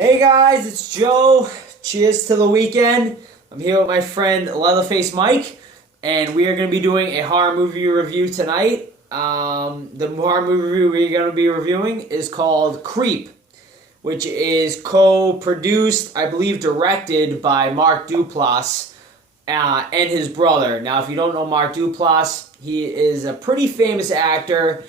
Hey guys, it's Joe. Cheers to the weekend. I'm here with my friend Leatherface Mike, and we are going to be doing a horror movie review tonight. The horror movie review we're going to be reviewing is called Creep, which is co-produced, I believe directed by Mark Duplass and his brother. Now, if you don't know Mark Duplass, he is a pretty famous actor,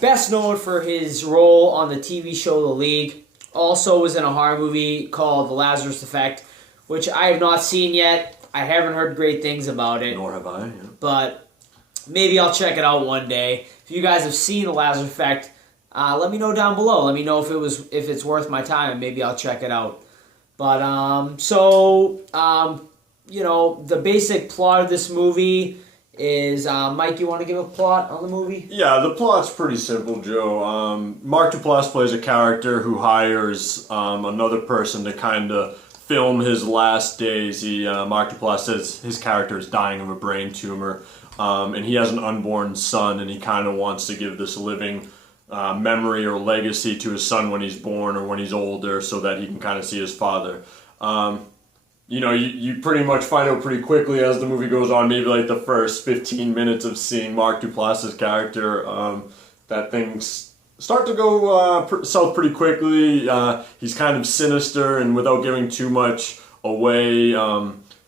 best known for his role on the TV show The League. Also was in a horror movie called The Lazarus Effect, which I have not seen yet. I haven't heard great things about it. Nor have I. Yeah. But maybe I'll check it out one day. If you guys have seen The Lazarus Effect, let me know down below. Let me know if it's worth my time, and maybe I'll check it out. But the basic plot of this movie is, Mike, you want to give a plot on the movie? Yeah, the plot's pretty simple, Joe. Mark Duplass plays a character who hires another person to kind of film his last days. Mark Duplass says his character is dying of a brain tumor, and he has an unborn son, and he kind of wants to give this living memory or legacy to his son when he's born or when he's older so that he can kind of see his father. You pretty much find out pretty quickly as the movie goes on, maybe like the first 15 minutes of seeing Mark Duplass's character, that things start to go south pretty quickly. He's kind of sinister, and without giving too much away,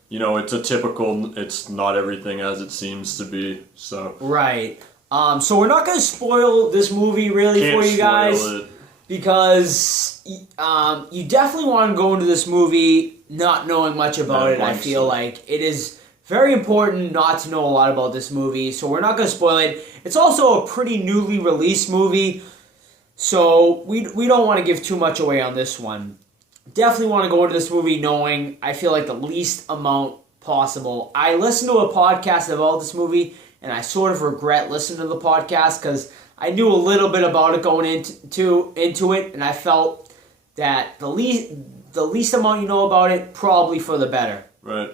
it's not everything as it seems to be. So Right. So we're not going to spoil this movie really can't for you guys. spoil it. Because you definitely want to go into this movie not knowing much about it. I feel like it is very important not to know a lot about this movie, so we're not going to spoil it. It's also a pretty newly released movie, so we don't want to give too much away on this one. Definitely want to go into this movie knowing, I feel like, the least amount possible. I listened to a podcast about this movie, and I sort of regret listening to the podcast because I knew a little bit about it going into it, and I felt that the least amount you know about it, probably for the better. Right.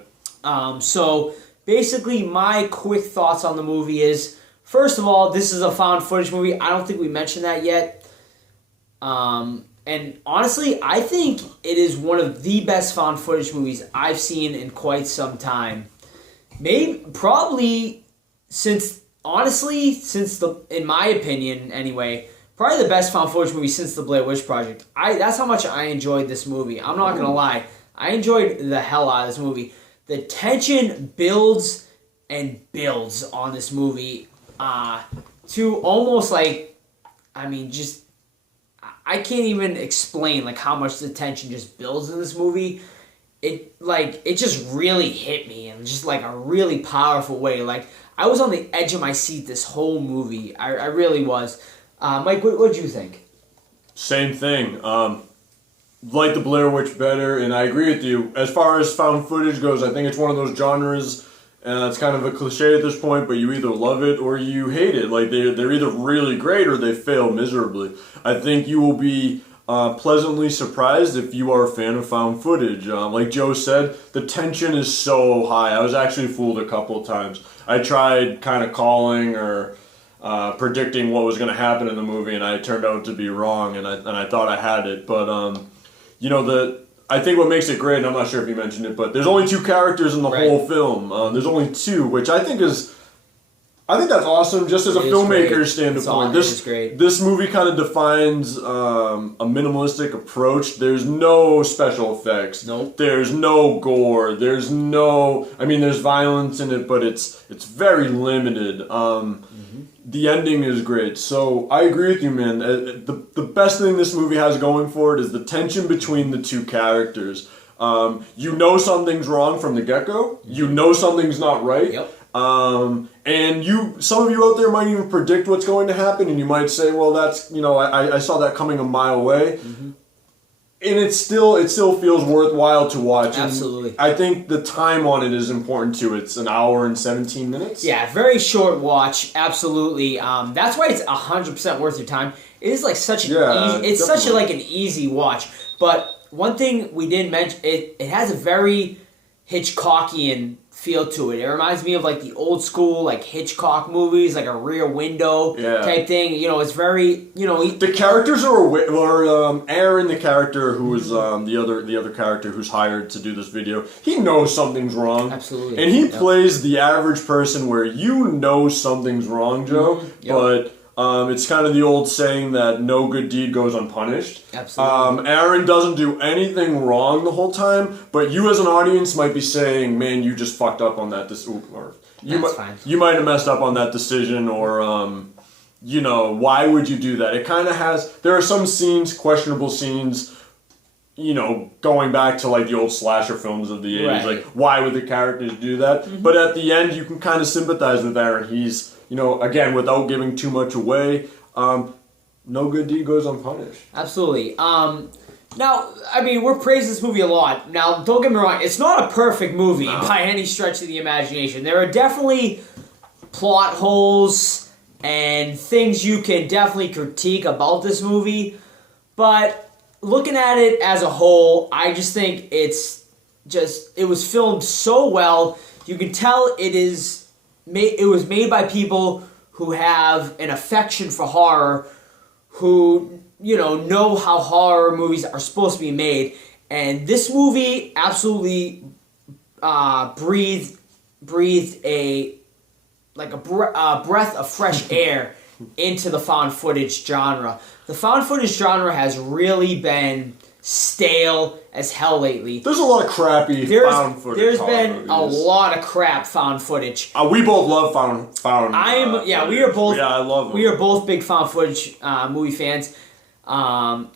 So basically, my quick thoughts on the movie is, first of all, this is a found footage movie. I don't think we mentioned that yet. And honestly, I think it is one of the best found footage movies I've seen in quite some time. Probably since in my opinion anyway, probably the best found footage movie since the Blair Witch Project. That's how much I enjoyed this movie. I'm not going to lie. I enjoyed the hell out of this movie. The tension builds and builds on this movie to almost I can't even explain how much the tension just builds in this movie. It just really hit me in just a really powerful way. I was on the edge of my seat this whole movie. I really was. Mike, what did you think? Same thing. Like the Blair Witch better, and I agree with you. As far as found footage goes, I think it's one of those genres, and it's kind of a cliche at this point, but you either love it or you hate it. They're either really great or they fail miserably. I think you will be pleasantly surprised if you are a fan of found footage. Like Joe said, the tension is so high. I was actually fooled a couple of times. I tried kind of calling or predicting what was going to happen in the movie, and I turned out to be wrong, and I thought I had it. But I think what makes it great, and I'm not sure if you mentioned it, but there's only two characters in the whole film. There's only two, which I think that's awesome. Just as a filmmaker's standpoint, this movie kind of defines a minimalistic approach. There's no special effects. Nope. There's no gore. There's violence in it, but it's very limited. The ending is great. So I agree with you, man. The best thing this movie has going for it is the tension between the two characters. Something's wrong from the get-go. Something's not right. Yep. And some of you out there might even predict what's going to happen, and you might say, well, that's, I saw that coming a mile away. Mm-hmm. And it still feels worthwhile to watch. Absolutely. And I think the time on it is important too. It's an hour and 17 minutes. Yeah, very short watch. Absolutely. That's why it's 100% worth your time. It is such an easy watch. But one thing we didn't mention, it has a very Hitchcockian feel to it. It reminds me of like the old school like Hitchcock movies, like a Rear Window type thing. You know, it's very the characters are Aaron, the character who is the other character who's hired to do this video. He knows something's wrong. Absolutely, and he plays the average person where you know something's wrong, Joe, but. It's kind of the old saying that no good deed goes unpunished. Absolutely. Aaron doesn't do anything wrong the whole time, but you as an audience might be saying, "Man, you just fucked up on that." You might have messed up on that decision, or why would you do that? It kind of has. There are some scenes, questionable scenes. Going back to like the old slasher films of the 80s, like why would the characters do that? Mm-hmm. But at the end, you can kind of sympathize with Aaron. He's again, without giving too much away, no good deed goes unpunished. Absolutely. Now, I mean, we're praising this movie a lot. Now, don't get me wrong, it's not a perfect movie by any stretch of the imagination. There are definitely plot holes and things you can definitely critique about this movie, but looking at it as a whole, I just think it was filmed so well. You can tell it was made by people who have an affection for horror, who know how horror movies are supposed to be made, and this movie absolutely breathed a breath of fresh air into the found footage genre. The found footage genre has really been stale as hell lately. There's a lot of crappy found footage. There's been movies. A lot of crap found footage. We both love found. We are both. Yeah, I love them. We are both big found footage movie fans. A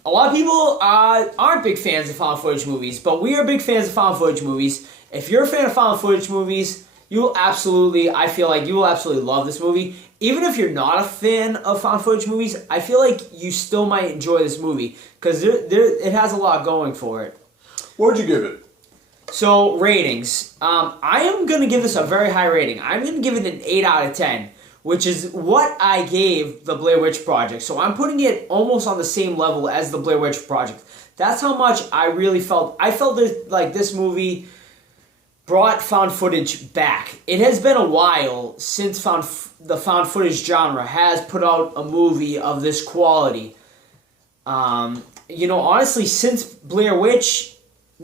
lot of people aren't big fans of found footage movies, but we are big fans of found footage movies. If you're a fan of found footage movies, I feel like you will absolutely love this movie. Even if you're not a fan of found footage movies, I feel like you still might enjoy this movie because it has a lot going for it. What would you give it? So, ratings. I am going to give this a very high rating. I'm going to give it an 8 out of 10, which is what I gave the Blair Witch Project. So I'm putting it almost on the same level as the Blair Witch Project. That's how much I really felt. I felt like this movie brought found footage back. It has been a while since the found footage genre has put out a movie of this quality. Honestly, since Blair Witch,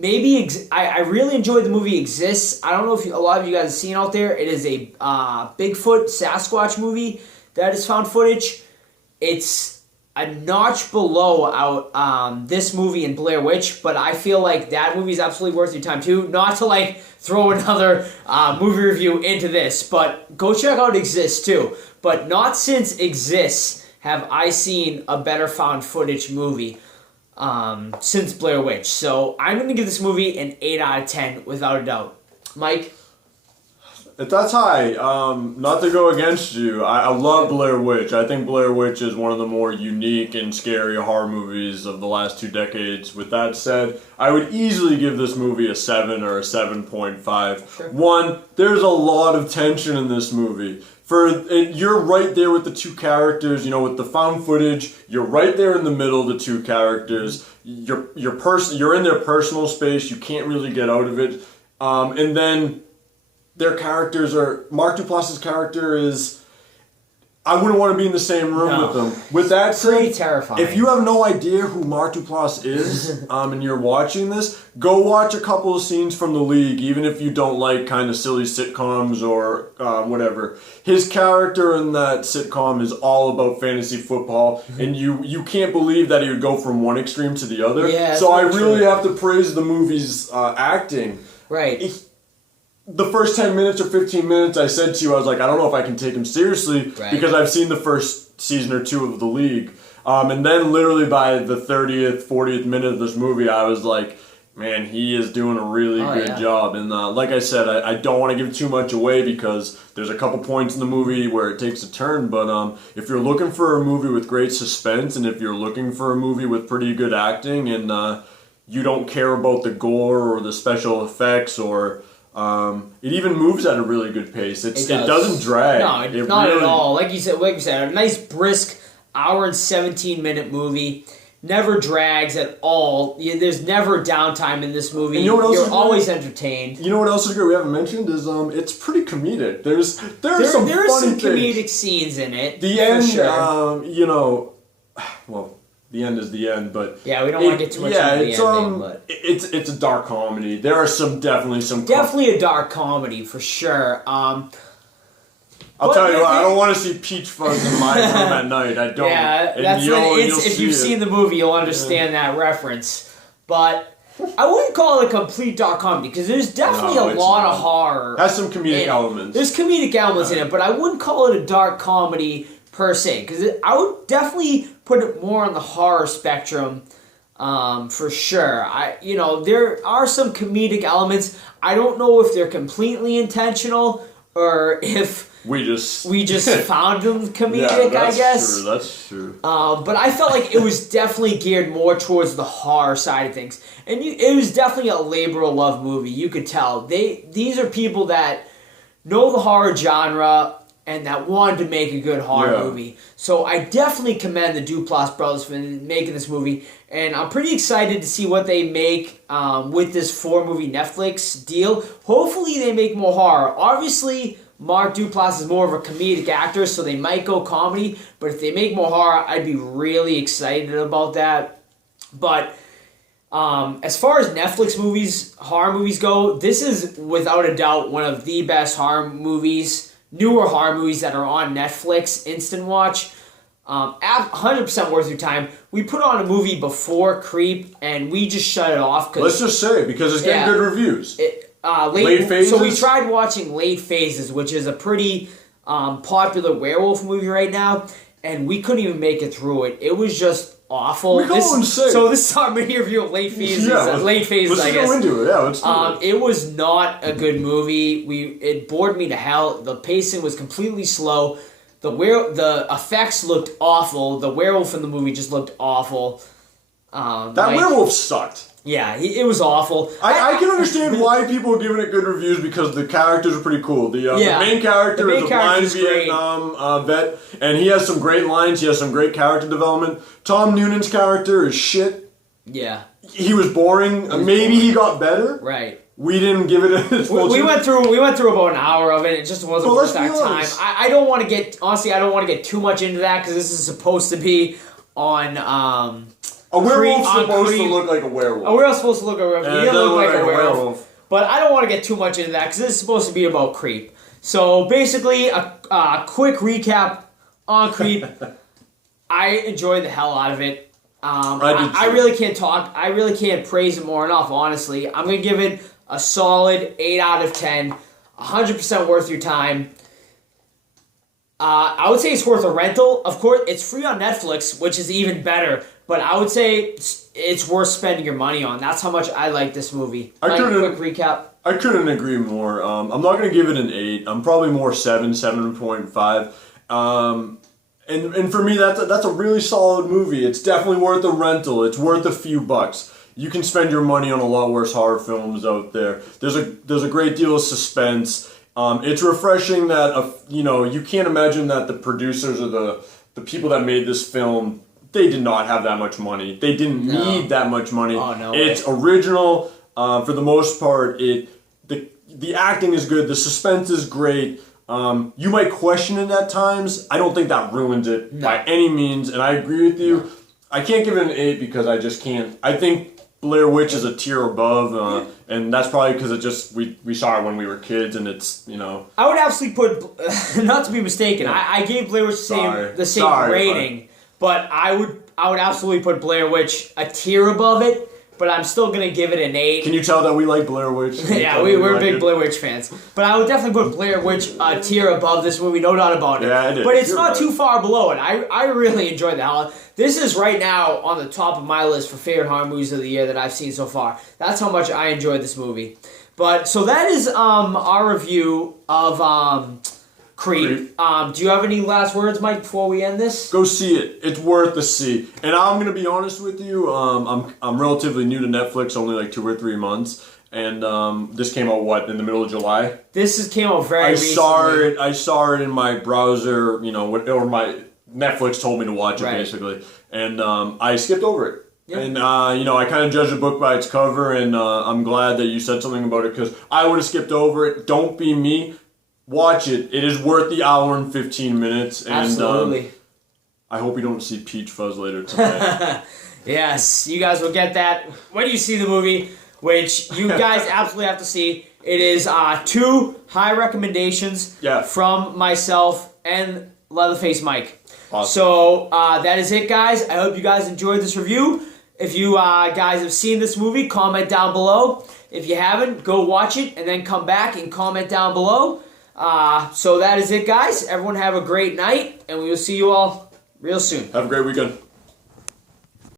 I really enjoyed the movie Exists. I don't know if a lot of you guys have seen out there. It is a Bigfoot Sasquatch movie that is found footage. It's a notch below out this movie and Blair Witch, but I feel like that movie is absolutely worth your time too. Not to throw another movie review into this, but go check out Exists too. But not since Exists have I seen a better found footage movie since Blair Witch. So I'm going to give this movie an 8 out of 10 without a doubt. Mike? If that's high, not to go against you, I love Blair Witch. I think Blair Witch is one of the more unique and scary horror movies of the last 2 decades. With that said, I would easily give this movie a 7 or a 7.5. Sure. One, there's a lot of tension in this movie. You're right there with the 2 characters, with the found footage. You're right there in the middle of the 2 characters. You're in their personal space. You can't really get out of it. And then their characters Mark Duplass's character is, I wouldn't want to be in the same room with them. With that said, pretty terrifying. If you have no idea who Mark Duplass is, and you're watching this, go watch a couple of scenes from The League, even if you don't like kind of silly sitcoms or whatever. His character in that sitcom is all about fantasy football, and you can't believe that he would go from one extreme to the other. Yeah, so I really have to praise the movie's acting. Right. The first 10 minutes or 15 minutes, I said to you, I was like, I don't know if I can take him seriously because I've seen the first season or 2 of The League. And then literally by the 30th, 40th minute of this movie, I was like, man, he is doing a really good job. And like I said, I don't want to give too much away because there's a couple points in the movie where it takes a turn. But if you're looking for a movie with great suspense and if you're looking for a movie with pretty good acting and you don't care about the gore or the special effects or... it even moves at a really good pace. It doesn't drag. No, not at all. Like you said, a nice brisk hour and 17-minute movie. never drags at all. There's never downtime in this movie. And you know what else You're is always entertained. You know what else is great we haven't mentioned is it's pretty comedic. There are some There funny are some things. comedic scenes in it. The for end, sure. well, the end is the end, but Yeah, we don't want to get too much into the ending, but it's a dark comedy. There are definitely a dark comedy for sure. I'll tell you what, I don't want to see Peach Fuzz in my room at night. I don't. Yeah, if you've seen the movie, you'll understand that reference. But I wouldn't call it a complete dark comedy because there's definitely a lot of horror. Has some comedic elements. There's comedic elements in it, but I wouldn't call it a dark comedy per se because I would definitely put it more on the horror spectrum. For sure. There are some comedic elements. I don't know if they're completely intentional or if we just found them comedic, I guess. That's true. But I felt like it was definitely geared more towards the horror side of things, and it was definitely a labor of love movie. You could tell these are people that know the horror genre and that wanted to make a good horror movie. So I definitely commend the Duplass brothers for making this movie, and I'm pretty excited to see what they make with this 4-movie Netflix deal. Hopefully they make more horror. Obviously, Mark Duplass is more of a comedic actor, so they might go comedy, but if they make more horror, I'd be really excited about that. But as far as Netflix horror movies go, this is without a doubt one of the best newer horror movies that are on Netflix Instant Watch. 100% worth your time. We put on a movie before Creep, and we just shut it off. Let's just say, because it's getting good reviews. Late Phases? So we tried watching Late Phases, which is a pretty popular werewolf movie right now, and we couldn't even make it through it. It was just awful. So this is our mini review of Late Phases. Late Phases, I guess. Let's go into it. Yeah, let's do it. It was not a good movie. It bored me to hell. The pacing was completely slow. The effects looked awful. The werewolf in the movie just looked awful. Werewolf sucked. Yeah, it was awful. I can understand why people are giving it good reviews because the characters are pretty cool. The main character is a blind Vietnam vet, and he has some great lines. He has some great character development. Tom Noonan's character is shit. Yeah. He was boring. Maybe he got better. Right. We didn't give it a we went through about an hour of it. It just wasn't worth that time. I don't want to get too much into that because this is supposed to be on a werewolf's supposed to look like a werewolf. A werewolf's supposed to look like a werewolf. He doesn't look like a werewolf. But I don't want to get too much into that because this is supposed to be about Creep. So basically, a quick recap on Creep. I enjoyed the hell out of it. I really can't talk. I really can't praise it more enough, honestly. I'm going to give it a solid 8 out of 10. 100% worth your time. I would say it's worth a rental. Of course, it's free on Netflix, which is even better. But I would say it's worth spending your money on. That's how much I like this movie. Quick recap. I couldn't agree more. I'm not going to give it an 8. I'm probably more 7.5. And for me, that's a really solid movie. It's definitely worth a rental. It's worth a few bucks. You can spend your money on a lot worse horror films out there. There's a great deal of suspense. It's refreshing that you can't imagine that the producers or the people that made this film, they did not have that much money. They didn't need that much money. Oh, no it's original for the most part. The acting is good. The suspense is great. You might question it at times. I don't think that ruins it by any means, and I agree with you. I can't give it an 8 because I just can't. I think Blair Witch is a tier above, and that's probably because we saw it when we were kids, and it's I would absolutely put, not to be mistaken, I gave Blair Witch the same rating, but I would absolutely put Blair Witch a tier above it. But I'm still going to give it an 8. Can you tell that we like Blair Witch? Yeah, we're big Blair Witch fans. But I would definitely put Blair Witch a tier above this movie, no doubt about it. Yeah, I did. But it's not too far below it. I really enjoyed the hell. This is right now on the top of my list for favorite horror movies of the year that I've seen so far. That's how much I enjoyed this movie. But, so that is our review of Creep. Do you have any last words, Mike, before we end this? Go see it. It's worth the see. And I'm gonna be honest with you. I'm relatively new to Netflix, only like 2 or 3 months, and this came out in the middle of July. Came out very recently. I saw it in my browser. Or my Netflix told me to watch it basically, and I skipped over it. Yeah. And, I kind of judge a book by its cover, and I'm glad that you said something about it, because I would have skipped over it. Don't be me. Watch it. It is worth the hour and 15 minutes. And, Absolutely. I hope you don't see Peach Fuzz later tonight. Yes, you guys will get that when you see the movie, which you guys absolutely have to see. It is 2 high recommendations from myself and Leatherface Mike. Awesome. So that is it, guys. I hope you guys enjoyed this review. If you guys have seen this movie, comment down below. If you haven't, go watch it and then come back and comment down below. So that is it, guys. Everyone have a great night, and we will see you all real soon. Have a great weekend.